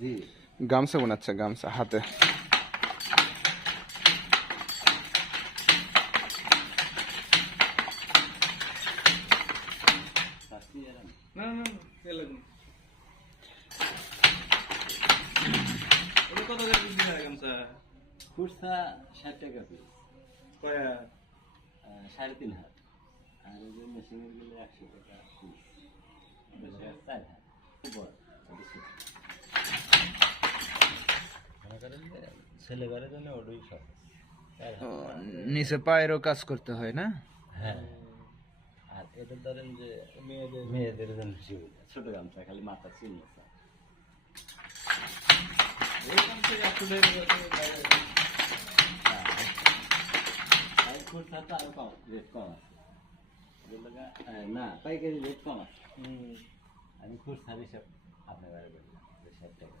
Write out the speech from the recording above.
জি। গামছা বানাচ্ছে গামছা হাতে। না না না কত হয় গামছা? খুচরা ষাট টাকা পিস কয়া সাড়ে তিন হাত। আর যে মেশিনেরগুলো একশো টাকা পিস বেশি আর চার হাত উপর ওটা ছোট। মনে করেন যে ছেলে জন্য ওটাই সব নিচে পায়েরও কাজ করতে হয় না? হ্যাঁ। আর এটা ধরেন যে মেয়েদের মেয়েদের জন্য ছোট গামছা খালি মাথা চিহ্ন এই গামছা একশো টাকা আর খুচরা আরও কম রেট কম আছে। আহ, না পাইকারি রেট কম আছে। আমি খুচরা হিসাব আপনার বললাম ষাট টাকা।